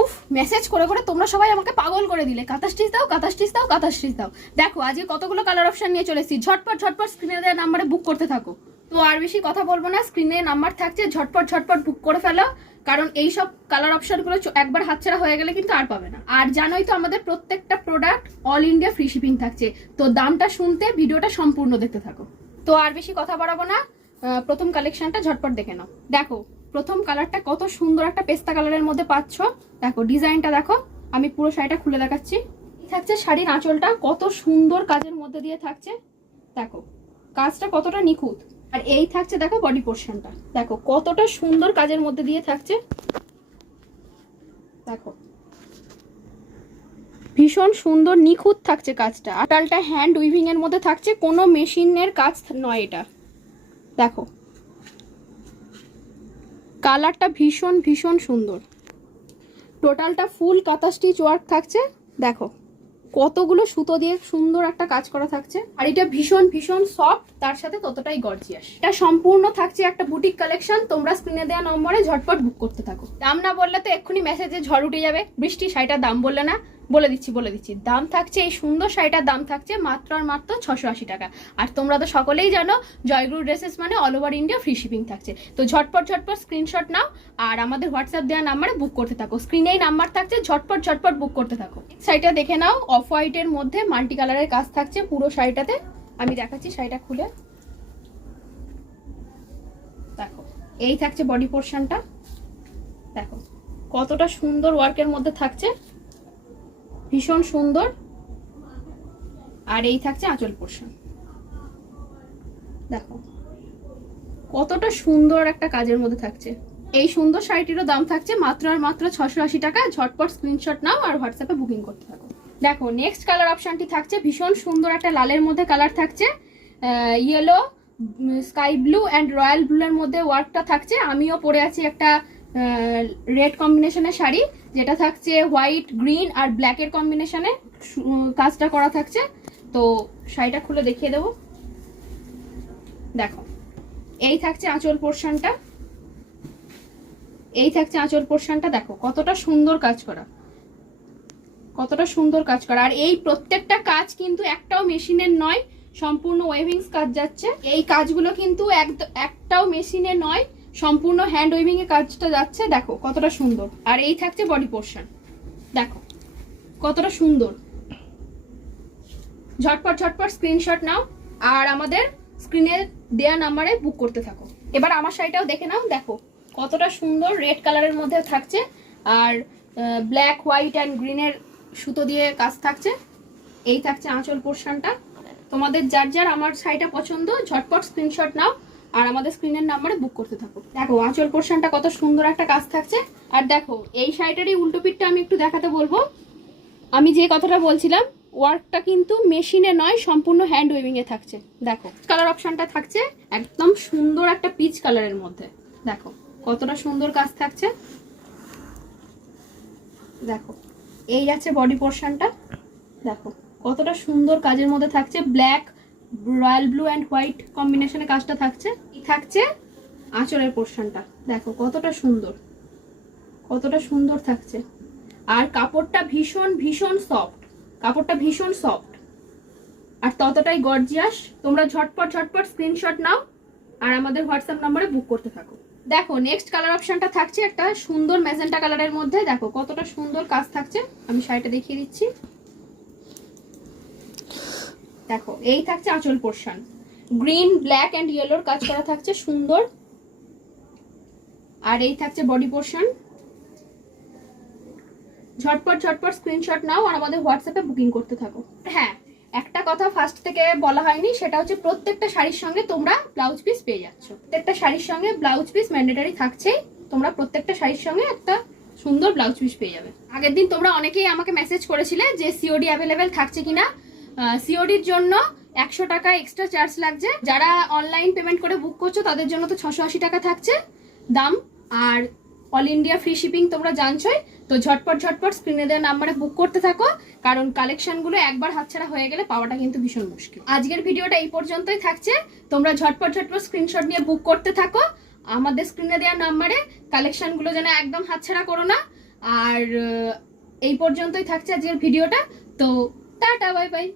উফ, মেসেজ করে করে তোমরা সবাই আমাকে পাগল করে দিলে। কাঁথা স্টিচ দাও, কাঁথা স্টিচ দাও, কাঁথা স্টিচ দাও। দেখো আজকে কতগুলো কালার অপশন নিয়ে চলে এসেছি। ঝটপট ঝটপট স্ক্রিনে দেওয়া নাম্বারে বুক করতে থাকো। তো আর বেশি কথা বলবো না, স্ক্রিনে নাম্বার থাকছে, ঝটপট ঝটপট বুক করে ফেলো। কারণ এই সব কালার অপশনগুলো একবার হাতছাড়া হয়ে গেলে কিন্তু আর পাবে না। আর জানোই তো আমাদের প্রত্যেকটা product all India free shipping থাকছে। তো দামটা শুনতে ভিডিওটা সম্পূর্ণ দেখতে থাকো। তো আর বেশি কথা বাড়াবো না, প্রথম কালেকশনটা ঝটপট দেখে নাও। দেখো প্রথম কালারটা কত সুন্দর একটা পেস্তা কালারের মধ্যে পাচ্ছ। দেখো ডিজাইনটা দেখো, আমি পুরো শাড়িটা খুলে দেখাচ্ছি। থাকছে শাড়ির আঁচলটা কত সুন্দর কাজের মধ্যে দিয়ে থাকছে। দেখো কাজটা কতটা নিখুঁত। আর এই থাকছে দেখো বডি পোর্শনটা, দেখো কতটা সুন্দর কাজের মধ্যে দিয়ে থাকছে। দেখো ভীষণ সুন্দর নিখুঁত থাকছে কাজটা। আটালটা হ্যান্ড উইভিং এর মধ্যে থাকছে, কোনো মেশিনের কাজ নয় এটা। দেখো কালারটা ভীষণ ভীষণ সুন্দর। টোটালটা ফুল কাঁথা স্টিচ ওয়ার্ক থাকছে। দেখো কতগুলো সুতো দিয়ে সুন্দর একটা কাজ করা থাকছে। আর এটা ভীষণ ভীষণ সফট, তার সাথে ততটাই গর্জিয়াস। এটা সম্পূর্ণ থাকছে একটা বুটিক কালেকশন। তোমরা স্ক্রিনে দেওয়া নম্বরে ঝটপট বুক করতে থাকো। দাম না বললে তো এক্ষুনি মেসেজে ঝড় উঠে যাবে। বৃষ্টি শাড়িটার দাম বললে না, বলে দিচ্ছি। দাম থাকছে, এই সুন্দর শাড়িটার দাম থাকছে মাত্র আর মাত্র 680 টাকা। আর তোমরা তো সকলেই জানো জয়গুরু ড্রেসেস মানে all over India free shipping থাকছে। তো ঝটপট ঝটপট স্ক্রিনশট নাও আর আমাদের হোয়াটসঅ্যাপ দেওয়া নাম্বারে বুক করতে থাকো। স্ক্রিনেই নাম্বার থাকছে, ঝটপট ঝটপট বুক করতে থাকো। শাড়িটা দেখে নাও, অফ হোয়াইটের মধ্যে মাল্টি কালারের কাজ থাকছে পুরো শাড়িটাতে। আমি দেখাচ্ছি শাড়িটা খুলে। দেখো এই থাকছে বডি পোর্শনটা। দেখো কতটা সুন্দর ওয়ার্কের মধ্যে থাকছে, ভীষণ সুন্দর। আর এই থাকছে আঁচল পোর্শন। দেখো কতটা সুন্দর একটা কাজের মধ্যে থাকছে। এই সুন্দর শাড়িটিরও দাম থাকছে মাত্র আর মাত্র 680 টাকা। ঝটপট স্ক্রিনশট নাও আর হোয়াটসঅ্যাপে বুকিং করতে থাকো। দেখো নেক্সট কালার অপশনটি থাকছে ভীষণ সুন্দর একটা লালের মধ্যে কালার থাকছে, yellow, sky blue and royal blue এর মধ্যে ওয়ার্কটা থাকছে। আমিও পরে আছি একটা রেড কম্বিনেশনের শাড়ি, যেটা থাকছে হোয়াইট, গ্রিন আর ব্ল্যাকের কম্বিনেশনে কাজটা করা থাকছে। তো শাড়িটা খুলে দেখিয়ে দেবো। দেখো এই থাকছে আঁচল পোর্শনটা। এই থাকছে আঁচল পোর্শনটা। দেখো কতটা সুন্দর কাজ করা, কতটা সুন্দর কাজ করা। আর এই প্রত্যেকটা কাজ কিন্তু একটাও মেশিনের নয়, সম্পূর্ণ ওয়েভিংস কাজ যাচ্ছে। এই কাজগুলো কিন্তু একটাও মেশিনে নয়, সম্পূর্ণ হ্যান্ড ওয়েভিং এর কাজটা যাচ্ছে। দেখো কতটা সুন্দর। আর এই থাকছে বডি পোর্শন। দেখো কতটা সুন্দর। ঝটপট ঝটপট স্ক্রিনশট নাও আর আমাদের স্ক্রিনে দেয়া নাম্বারে বুক করতে থাকো। এবার আমার শাড়িটাও দেখে নাও। দেখো কতটা সুন্দর রেড কালারের মধ্যে থাকছে আর ব্ল্যাক, হোয়াইট অ্যান্ড গ্রিনের সুতো দিয়ে কাজ থাকছে। এই থাকছে আঁচল পোর্শনটা। তোমাদের যার যার আমার শাড়িটা পছন্দ ঝটপট স্ক্রিনশট নাও আর আমাদের স্ক্রিনের নাম্বারে বুক করতে থাকো। দেখো আঁচল পোর্শনটা কত সুন্দর একটা কাজ থাকছে। আর দেখো এই শাড়িটারই উল্টো পিঠটা আমি একটু দেখাতে বলবো। আমি যে কথাটা বলছিলাম, ওয়ার্কটা কিন্তু মেশিনে নয়, সম্পূর্ণ হ্যান্ড ওয়েভিং এ থাকছে। দেখো কালার অপশনটা থাকছে একদম সুন্দর একটা পিচ কালারের মধ্যে। দেখো কতটা সুন্দর কাজ থাকছে। দেখো এই আছে বডি পোর্শনটা। দেখো কতটা সুন্দর কাজের মধ্যে থাকছে, black, royal blue and white কম্বিনেশনে কাজটা থাকছে। এই থাকছে আঁচলের পোর্শনটা। দেখো কতটা সুন্দর, কতটা সুন্দর থাকছে। আর কাপড়টা ভীষণ ভীষণ সফট, কাপড়টা ভীষণ সফট আর ততটাই গর্জিয়াস। তোমরা ঝটপট ঝটপট স্ক্রিনশট নাও আর আমাদের হোয়াটসঅ্যাপ নম্বরে বুক করতে থাকো। দেখো নেক্সট কালার অপশনটা থাকছে একটা সুন্দর ম্যাজেন্টা কালারের মধ্যে। দেখো কতটা সুন্দর কাজ থাকছে, আমি শাড়িটা দেখিয়ে দিচ্ছি। দেখো এই থাকছে আঁচল পোর্শন, গ্রিন, ব্ল্যাক অ্যান্ড ইয়েলোর কাজ করা থাকছে সুন্দর। আর এই থাকছে বডি পোর্শন। ঝটপট ঝটপট স্ক্রিনশট নাও আর আমাদের হোয়াটসঅ্যাপে বুকিং করতে থাকো। হ্যাঁ একটা কথা ফার্স্ট থেকে বলা হয়নি, সেটা হচ্ছে প্রত্যেকটা শাড়ির সঙ্গে তোমরা ব্লাউজ পিস পেয়ে যাচ্ছ। প্রত্যেকটা শাড়ির সঙ্গে ব্লাউজ পিস ম্যান্ডেটরি থাকছেই। তোমরা প্রত্যেকটা শাড়ির সঙ্গে একটা সুন্দর ব্লাউজ পিস পেয়ে যাবে। আগের দিন তোমরা অনেকেই আমাকে মেসেজ করেছিলে যে সিওডি অ্যাভেলেবেল থাকছে কিনা। সিওডির জন্য 100 টাকা এক্সট্রা চার্জ লাগছে। যারা অনলাইন পেমেন্ট করে বুক করছো তাদের জন্য তো 680 টাকা থাকছে দাম। আর অল ইন্ডিয়া ফ্রি শিপিং তোমরা জানছোই। তো ঝটপট ঝটপট স্ক্রিনে দেওয়া নাম্বারে বুক করতে থাকো, কারণ কালেকশনগুলো একবার হাতছাড়া হয়ে গেলে পাওয়াটা কিন্তু ভীষণ মুশকিল। আজকের ভিডিওটা এই পর্যন্তই থাকছে। তোমরা ঝটপট ঝটপট স্ক্রিনশট নিয়ে বুক করতে থাকো আমাদের স্ক্রিনে দেওয়া নাম্বারে। কালেকশনগুলো যেন একদম হাতছাড়া করো না। আর এই পর্যন্তই থাকছে আজকের ভিডিওটা। তো টাটা, বাই বাই।